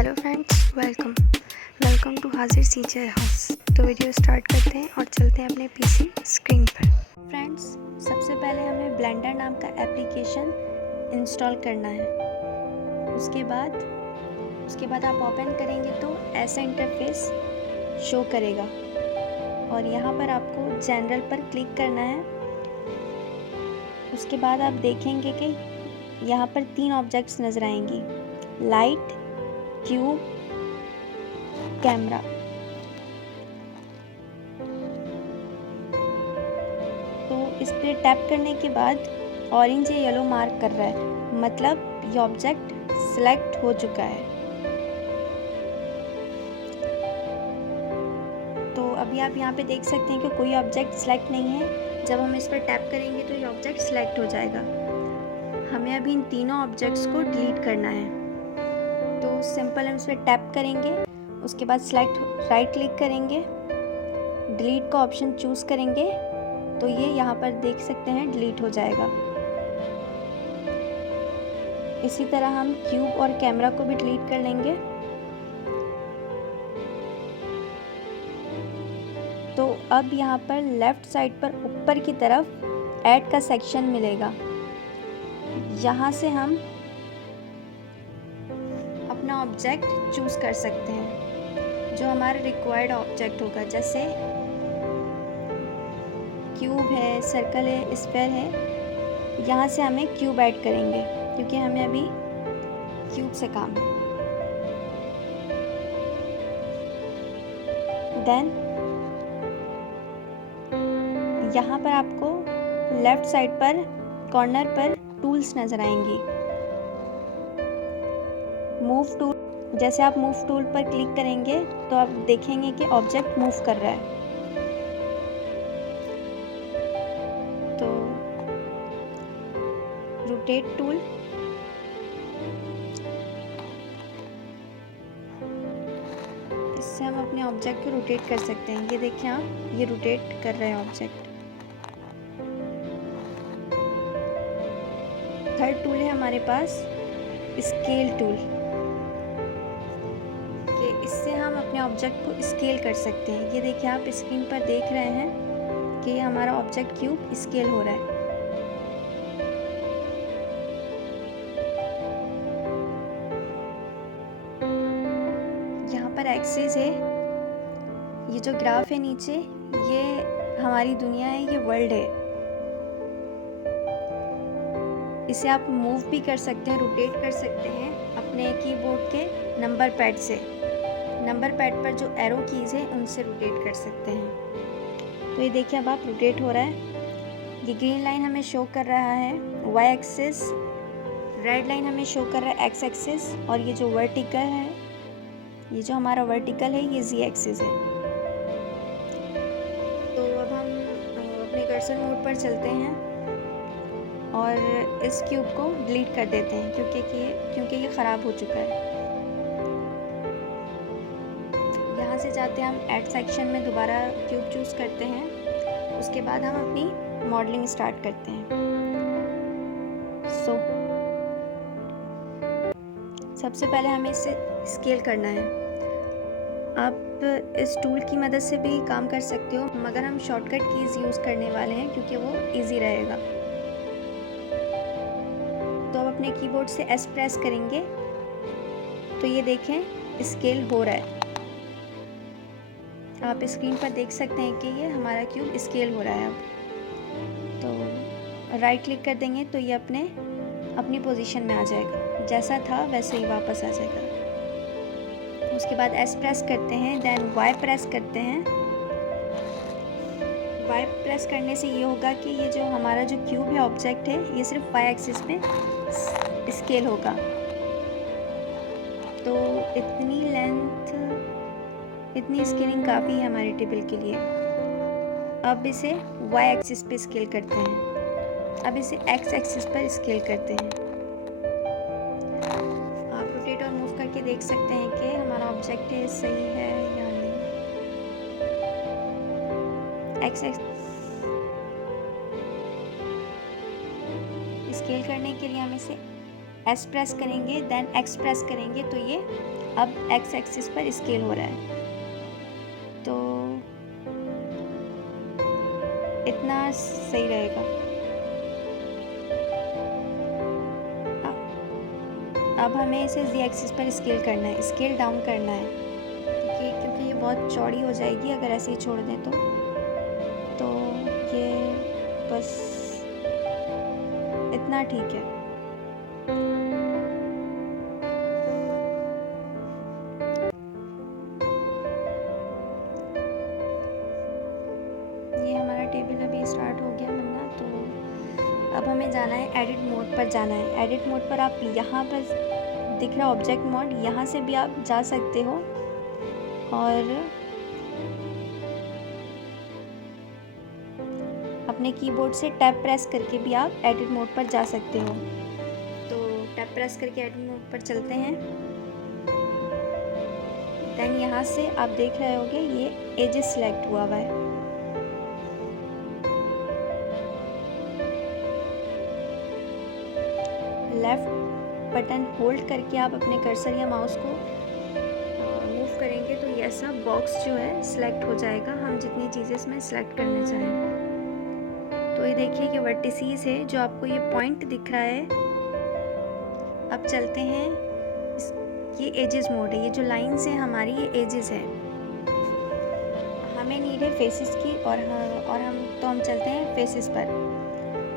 Hello friends, welcome to हाजिर scissor house. तो video start करते हैं और चलते हैं अपने पीसी स्क्रीन पर। फ्रेंड्स, सबसे पहले हमें ब्लेंडर नाम का एप्लीकेशन इंस्टॉल करना है। उसके बाद आप ओपन करेंगे तो ऐसा इंटरफेस शो करेगा और यहाँ पर आपको जनरल पर क्लिक करना है। उसके बाद आप देखेंगे कि यहाँ पर 3 ऑब्जेक्ट्स नज़र आएंगी: लाइट, क्यूब, कैमरा। तो इस पे टैप करने के बाद ऑरेंज या येलो मार्क कर रहा है, मतलब ये ऑब्जेक्ट सिलेक्ट हो चुका है। तो अभी आप यहाँ पे देख सकते हैं कि कोई ऑब्जेक्ट सिलेक्ट नहीं है। जब हम इस पर टैप करेंगे तो ये ऑब्जेक्ट सिलेक्ट हो जाएगा। हमें अभी इन तीनों ऑब्जेक्ट्स को डिलीट करना है। तो सिंपल हम इस पर टैप करेंगे, उसके बाद सिलेक्ट राइट क्लिक करेंगे, डिलीट का ऑप्शन चूज़ करेंगे तो ये यहाँ पर देख सकते हैं डिलीट हो जाएगा। इसी तरह हम क्यूब और कैमरा को भी डिलीट कर लेंगे। तो अब यहाँ पर लेफ़्ट साइड पर ऊपर की तरफ ऐड का सेक्शन मिलेगा। यहाँ से हम अपना ऑब्जेक्ट चूज़ कर सकते हैं जो हमारा रिक्वायर्ड ऑब्जेक्ट होगा। जैसे क्यूब है, सर्कल है, स्फेयर है। यहाँ से हमें क्यूब ऐड करेंगे क्योंकि हमें अभी क्यूब से काम है। देन यहाँ पर आपको लेफ़्ट साइड पर कॉर्नर पर टूल्स नज़र आएंगी। मूव टूल, जैसे आप मूव टूल पर क्लिक करेंगे तो आप देखेंगे कि ऑब्जेक्ट मूव कर रहा है। तो रोटेट टूल, इससे हम अपने ऑब्जेक्ट को रोटेट कर सकते हैं। ये देखिए आप, ये रोटेट कर रहे हैं ऑब्जेक्ट। थर्ड टूल है हमारे पास स्केल टूल, कि इससे हम अपने ऑब्जेक्ट को स्केल कर सकते हैं। ये देखिए आप स्क्रीन पर देख रहे हैं कि हमारा ऑब्जेक्ट क्यूब स्केल हो रहा है। यहाँ पर एक्सिस है, ये जो ग्राफ है नीचे, ये हमारी दुनिया है, ये वर्ल्ड है। इसे आप मूव भी कर सकते हैं, रोटेट कर सकते हैं अपने कीबोर्ड के नंबर पैड से। नंबर पैड पर जो एरो कीज़ है उनसे रोटेट कर सकते हैं। तो ये देखिए अब आप रोटेट हो रहा है। ये ग्रीन लाइन हमें शो कर रहा है वाई एक्सिस, रेड लाइन हमें शो कर रहा है एक्स एक्सिस, और ये जो वर्टिकल है, ये जो हमारा वर्टिकल है, ये जी एक्सिस है। तो अब हम अपने कर्सर मोड पर चलते हैं और इस क्यूब को डिलीट कर देते हैं क्योंकि ये ख़राब हो चुका है। यहाँ से जाते हैं हम ऐड सेक्शन में, दोबारा क्यूब चूज़ करते हैं। उसके बाद हम अपनी मॉडलिंग स्टार्ट करते हैं। सबसे पहले हमें इसे स्केल करना है। आप इस टूल की मदद से भी काम कर सकते हो, मगर हम शॉर्टकट कीज़ यूज़ करने वाले हैं क्योंकि वो इजी रहेगा। तो अब अपने कीबोर्ड से एस प्रेस करेंगे तो ये देखें स्केल हो रहा है। आप स्क्रीन पर देख सकते हैं कि ये हमारा क्यूब स्केल हो रहा है। अब तो राइट क्लिक कर देंगे तो ये अपनी पोजीशन में आ जाएगा, जैसा था वैसे ही वापस आ जाएगा। उसके बाद एस प्रेस करते हैं, देन वाई प्रेस करते हैं। वाई प्रेस करने से ये होगा कि ये जो हमारा जो क्यूब है, ऑब्जेक्ट है, ये सिर्फ वाई एक्सिस में स्केल होगा। तो इतनी स्केलिंग काफ़ी है हमारे टेबल के लिए। अब इसे वाई एक्सिस पे स्केल करते हैं। अब इसे एक्स एक्सिस पर स्केल करते हैं। आप रोटेट और मूव करके देख सकते हैं कि हमारा ऑब्जेक्ट है सही है या नहीं। एक्स स्केल करने के लिए हम इसे एस प्रेस करेंगे, देन एक्स प्रेस करेंगे तो ये अब एक्स एक्सिस पर स्केल हो रहा है, तो इतना सही रहेगा। अब हमें इसे जी एक्सिस पर स्केल करना है, स्केल डाउन करना है, क्योंकि ये बहुत चौड़ी हो जाएगी अगर ऐसे ही छोड़ दें तो ये बस इतना ठीक है। ये हमारा टेबल अभी स्टार्ट हो गया बनना। तो अब हमें जाना है एडिट मोड पर जाना है। एडिट मोड पर आप यहाँ पर दिख रहा ऑब्जेक्ट मोड, यहाँ से भी आप जा सकते हो और अपने कीबोर्ड से टैब प्रेस करके भी आप एडिट मोड पर जा सकते हो। तो टैब प्रेस करके एडिट मोड पर चलते हैं। देन यहाँ से आप देख रहे होंगे ये एजेस सिलेक्ट हुआ है। लेफ्ट बटन होल्ड करके आप अपने कर्सर या माउस को मूव करेंगे तो ये ऐसा बॉक्स जो है सिलेक्ट हो जाएगा, हम जितनी चीज़ें इसमें सिलेक्ट करना चाहें। तो ये देखिए कि वर्टिसेस है जो आपको ये पॉइंट दिख रहा है। अब चलते हैं, ये एजेस मोड है, ये जो लाइन्स है हमारी ये एजेस है। हमें नीड है फेसेस की और हम चलते हैं फेसेस पर।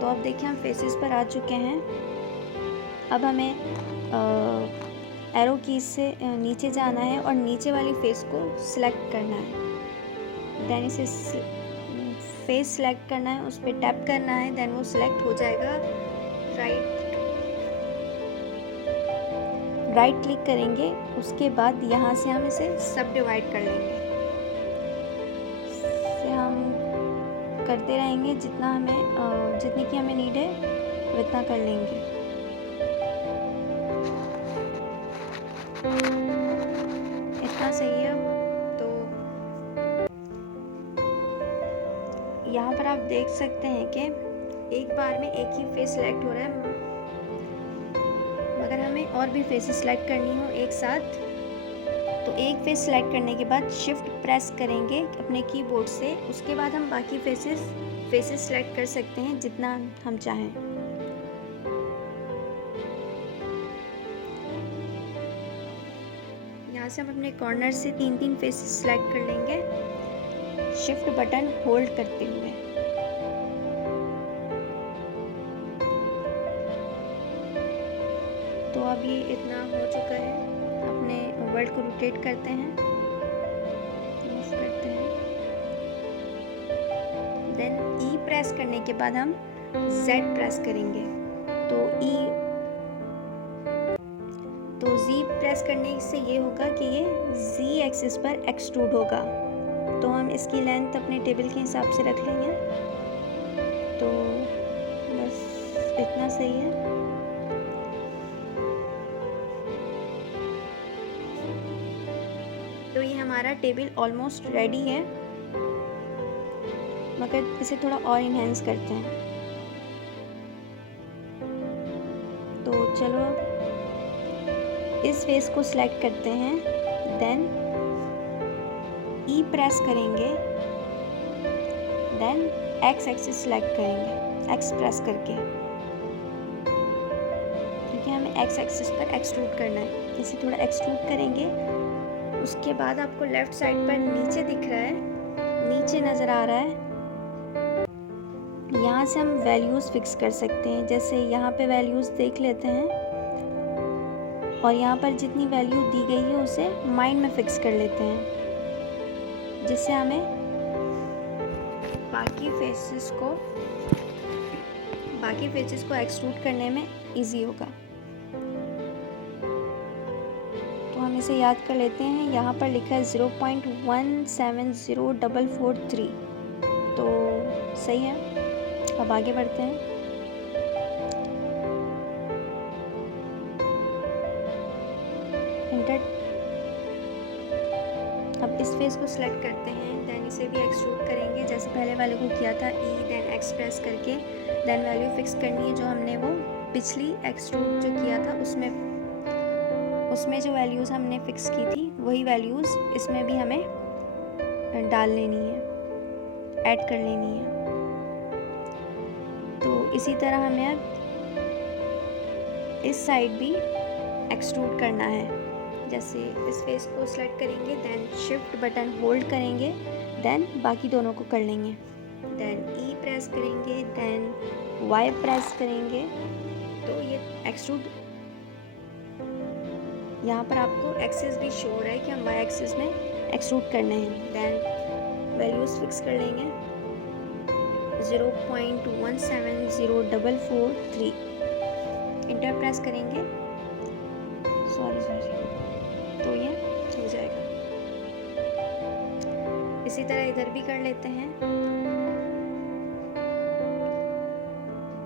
तो अब देखिए हम फेसेस पर आ चुके हैं। अब हमें एरो कीज से नीचे जाना है और नीचे वाली फेस को सिलेक्ट करना है। देन इसे फेस सिलेक्ट करना है, उस पर टैप करना है, देन वो सिलेक्ट हो जाएगा। राइट क्लिक करेंगे, उसके बाद यहाँ से हम इसे सब डिवाइड कर लेंगे। इसे हम करते रहेंगे जितना हमें जितनी की हमें नीड है उतना कर लेंगे। इतना सही है। तो यहाँ पर आप देख सकते हैं कि एक बार में एक ही फेस सिलेक्ट हो रहा है, मगर हमें और भी फेसेस सिलेक्ट करनी हो एक साथ तो एक फेस सिलेक्ट करने के बाद शिफ्ट प्रेस करेंगे अपने कीबोर्ड से, उसके बाद हम बाकी फेसेस सिलेक्ट कर सकते हैं जितना हम चाहें। यहाँ से हम अपने कॉर्नर से 3 फेसेस सिलेक्ट कर लेंगे शिफ्ट बटन होल्ड करते हुए। तो अब ये इतना हो चुका है। अपने वर्ल्ड को रोटेट करते हैं, मूव करते हैं। देन ई प्रेस करने के बाद हम Z प्रेस करेंगे। तो Z प्रेस करने से ये होगा कि ये Z एक्सिस पर एक्सट्रूड होगा। तो हम इसकी लेंथ अपने टेबल के हिसाब से रख लेंगे। तो बस इतना सही है। तो ये हमारा टेबल ऑलमोस्ट रेडी है, मगर इसे थोड़ा और इन्हेंस करते हैं। तो चलो इस फेस को सिलेक्ट करते हैं, देन ई प्रेस करेंगे, देन एक्स एक्सिस सिलेक्ट करेंगे एक्स प्रेस करके, क्योंकि हमें एक्स एक्सिस पर एक्सट्रूड करना है। इसे थोड़ा एक्सट्रूड करेंगे। उसके बाद आपको लेफ्ट साइड पर नीचे दिख रहा है, नीचे नज़र आ रहा है, यहाँ से हम वैल्यूज़ फिक्स कर सकते हैं। जैसे यहाँ पे वैल्यूज़ देख लेते हैं और यहाँ पर जितनी वैल्यू दी गई है उसे माइंड में फिक्स कर लेते हैं, जिससे हमें बाकी फेसेस को एक्सट्रूड करने में इजी होगा। तो हम इसे याद कर लेते हैं। यहाँ पर लिखा है 0.170443। तो सही है। अब आगे बढ़ते हैं। इंटर। अब इस फेस को सिलेक्ट करते हैं, देन इसे भी एक्सट्रूड करेंगे जैसे पहले वाले को किया था। ई देन एक्स प्रेस करके देन वैल्यू फिक्स करनी है जो हमने वो पिछली एक्सट्रूड जो किया था उसमें जो वैल्यूज़ हमने फ़िक्स की थी वही वैल्यूज़ इसमें भी हमें डाल लेनी है, ऐड कर लेनी है। तो इसी तरह हमें अब इस साइड भी एक्सट्रूड करना है। जैसे इस फेस को सेलेक्ट करेंगे, देन शिफ्ट बटन होल्ड करेंगे, देन बाकी दोनों को कर लेंगे, देन ई प्रेस करेंगे, देन वाई प्रेस करेंगे। तो ये एक्सट्रूड, यहाँ पर आपको एक्सिस भी शो हो रहा है कि हम वाई एक्सिस में एक्सट्रूड करने हैं। देन वैल्यूज़ फिक्स कर लेंगे 0.1704443, इंटर प्रेस करेंगे, सॉरी तो ये हो जाएगा। इसी तरह इधर भी कर लेते हैं,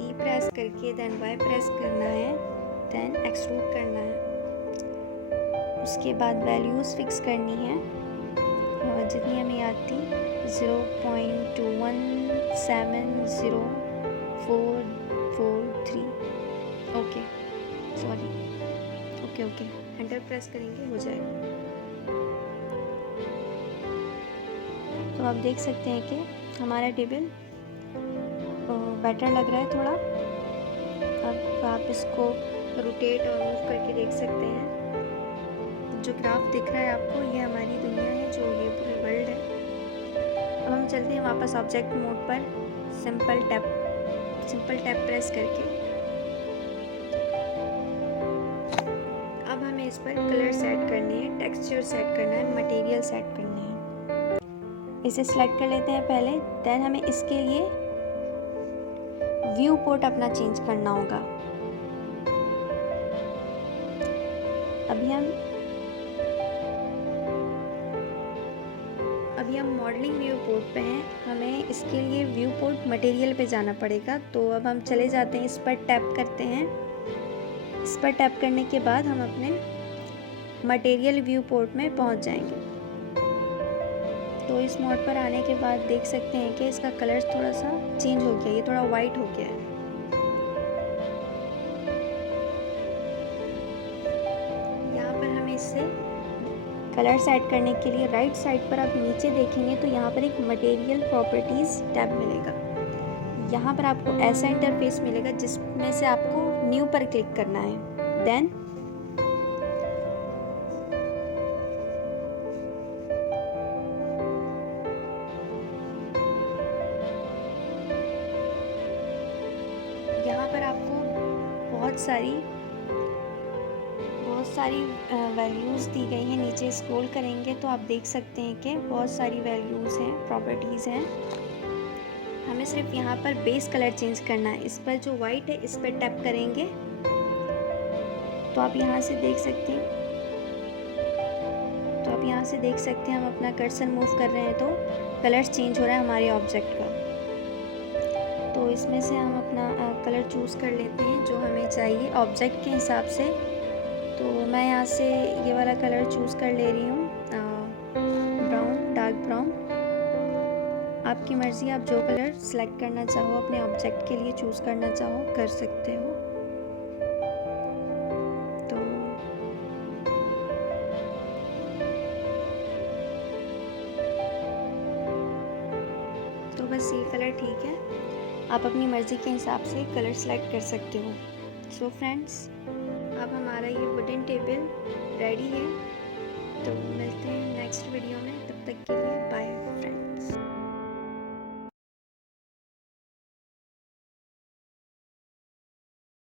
ई प्रेस करके देन वाई प्रेस करना है, देन एक्सट्रूड करना है। उसके बाद वैल्यूज़ फिक्स करनी है जितनी हमें याद थी, 0.1704443, okay sorry, okay enter press करेंगे, हो जाएगा। तो आप देख सकते हैं कि हमारा टेबल बेटर लग रहा है थोड़ा। अब आप इसको रोटेट और मूव करके देख सकते हैं। जो ग्राफ दिख रहा है आपको, ये हमारी दुनिया है, जो ये पूरी वर्ल्ड है। अब हम चलते हैं वापस ऑब्जेक्ट मोड पर, सिंपल टैप प्रेस करके। अब हमें इस पर कलर सेट करने हैं, टेक्सचर सेट करना है, मटेरियल सेट करने हैं। इसे सिलेक्ट कर लेते हैं पहले, देन हमें इसके लिए व्यू पोर्ट अपना चेंज करना होगा। अभी हम मॉडलिंग व्यू पोर्ट पे हैं, हमें इसके लिए व्यू पोर्ट मटेरियल पे जाना पड़ेगा। तो अब हम चले जाते हैं, इस पर टैप करते हैं। इस पर टैप करने के बाद हम अपने मटेरियल व्यू पोर्ट में पहुंच जाएंगे। तो इस मोड पर आने के बाद देख सकते हैं कि इसका कलर थोड़ा सा चेंज हो गया, ये थोड़ा वाइट हो गया है। यहाँ पर हमें इससे कलर सेट करने के लिए राइट साइड पर आप नीचे देखेंगे तो यहाँ पर एक मटेरियल प्रॉपर्टीज़ टैब मिलेगा। यहाँ पर आपको ऐसा इंटरफेस मिलेगा जिसमें से आपको न्यू पर क्लिक करना है। देन यहाँ पर आपको बहुत सारी वैल्यूज़ दी गई हैं। नीचे स्क्रॉल करेंगे तो आप देख सकते हैं कि बहुत सारी वैल्यूज़ हैं, प्रॉपर्टीज़ हैं। हमें सिर्फ यहाँ पर बेस कलर चेंज करना है। इस पर जो वाइट है, इस पर टैप करेंगे तो आप यहाँ से देख सकते हैं, हम अपना कर्सर मूव कर रहे हैं तो कलर चेंज हो रहा है हमारे ऑब्जेक्ट का। तो इसमें से हम अपना कलर चूज़ कर लेते हैं जो हमें चाहिए ऑब्जेक्ट के हिसाब से। तो मैं यहाँ से ये वाला कलर चूज़ कर ले रही हूँ, ब्राउन, डार्क ब्राउन। आपकी मर्ज़ी, आप जो कलर सेलेक्ट करना चाहो अपने ऑब्जेक्ट के लिए चूज़ करना चाहो कर सकते हो। तो बस ये कलर ठीक है, आप अपनी मर्ज़ी के हिसाब से कलर सेलेक्ट कर सकते हो। सो फ्रेंड्स, अब हमारा ये वुडन टेबल रेडी है। तो मिलते हैं नेक्स्ट वीडियो में, तब तक के लिए